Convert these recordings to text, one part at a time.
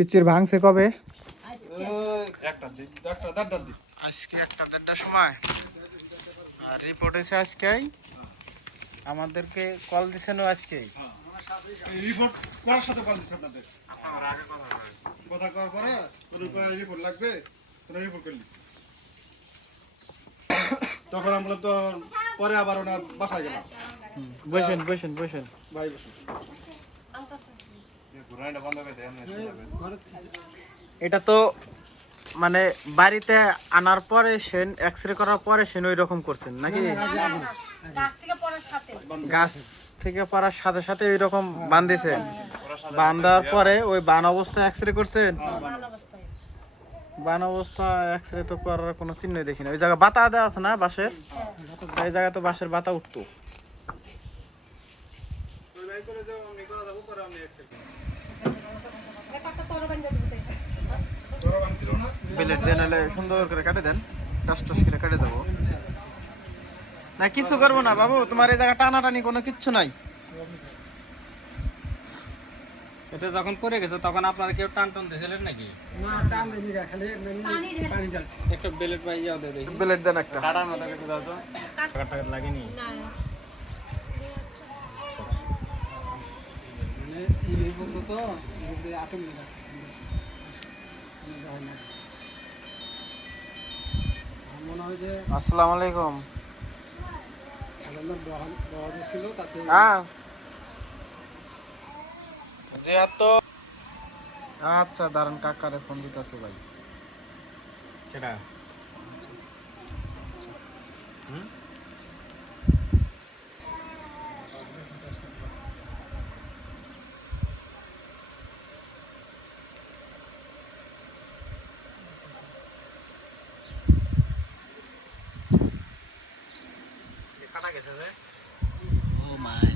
পিচির ভাঙছে কবে? আজকে 1-1:30টার সময়। আর রিপোর্ট হয়েছে আজকেই, আমাদেরকে কল দিছেন আজকেই। রিপোর্ট করার সাথে কল দিচ্ছে আপনাদের কথা কওয়ার পরে রিপোর্ট লাগবে, তোরা রিপোর্ট করে দিচ্ছে। তখন আমরা তো পরে আবার ওনার বাসায় গেলাম। বসেন বসেন বসেন ভাই বসুন। এটা তো মানে বাড়িতে আনার পরে সেন এক্সরে করার পরে সেন ওই রকম করছেন নাকি? গাছ থেকে পড়ার সাথে সাথে ওই রকম বান্ধিছেন, বান্ধার পরে ওই বান অবস্থায় এক্সরে করছেন। বান অবস্থা এক্সরে তো করার কোনো চিহ্নই দেখি না। ওই জায়গায় বাতা দেওয়া আছে না বাঁশের, এই জায়গায় তো বাঁশের বাতা উঠতো। ব্লেড দেন, হলে সুন্দর করে কাটে দেন, টাস টাস করে কাটে দেবো। না কিছু করবো না বাবু, তোমার এই জায়গা টানাটানি কোনো কিচ্ছু নাই। এটা যখন পড়ে গেছে তখন আপনারা কেউ টান টান দিয়েছিলেন নাকি? একটা বেলেট পাই যাও দিয়ে দেখি। ব্লেড দেন একটা। কাটার মতো কিছু দাও তো। টাকা লাগেনি। আসসালামু আলাইকুম। হ্যাঁ যেহেতু আচ্ছা দাঁড়ান, কাকারে ফোন দিতেছে ভাই। কেটা? কাটা গেছে যে? ও মাই।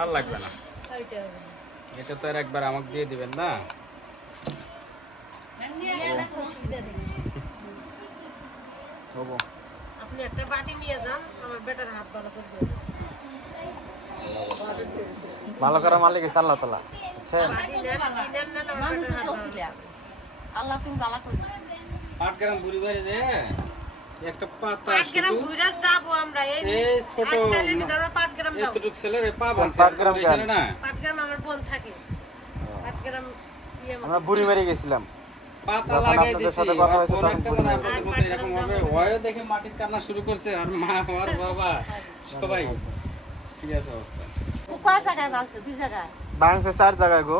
আর লাগবে না, এটা তো আর একবার আমাকে দিয়ে দিবেন না। আপনি একটা বাটি নিয়ে যান, আমার বেটার হাত ভালো করে দিন। ভালো করে মালিক আছে আল্লাহ তাআলা, বুঝছেন? আল্লাহ তুমি ভালো করে দিন। 8 গ্রাম বুড়ি বাইরে যে একটা পাতা 5 গ্রাম বুইরা যাবো আমরা, এই এই ছোট আজকাল এনে ধরো 5 গ্রাম দাও। এতটুক ছেলের পা ভাঙছে, 5 গ্রাম এখানে না 5 গ্রাম আমার বোন থাকে, 5 গ্রাম ইয়ে আমরা বুড়ি মেরে গেছিলাম। পাতা যখন লাগাই আপনাদের দিছি। সাথে কথা হয়েছে আর তখন একটা মানে আপনাদের মতো এরকম হবে, ওয়ও দেখে মাটির কান্না শুরু করছে, আর মা আর বাবা সবাই সিরিয়াস অবস্থা। কোন জায়গায় ভাঙছে? 2 জায়গায় ভাঙছে 4 জায়গায় গো।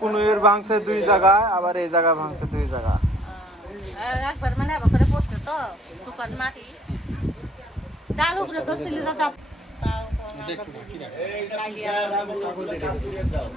কুনুয়ের ভাঙছে 2 জায়গায়, আবার এই জায়গায় ভাঙছে 2 জায়গায়। একবার মানে আবার করে পড়ছে তো দোকান মাটি ডাল উপরে দছিল দাদা। দেখো কি রাখে।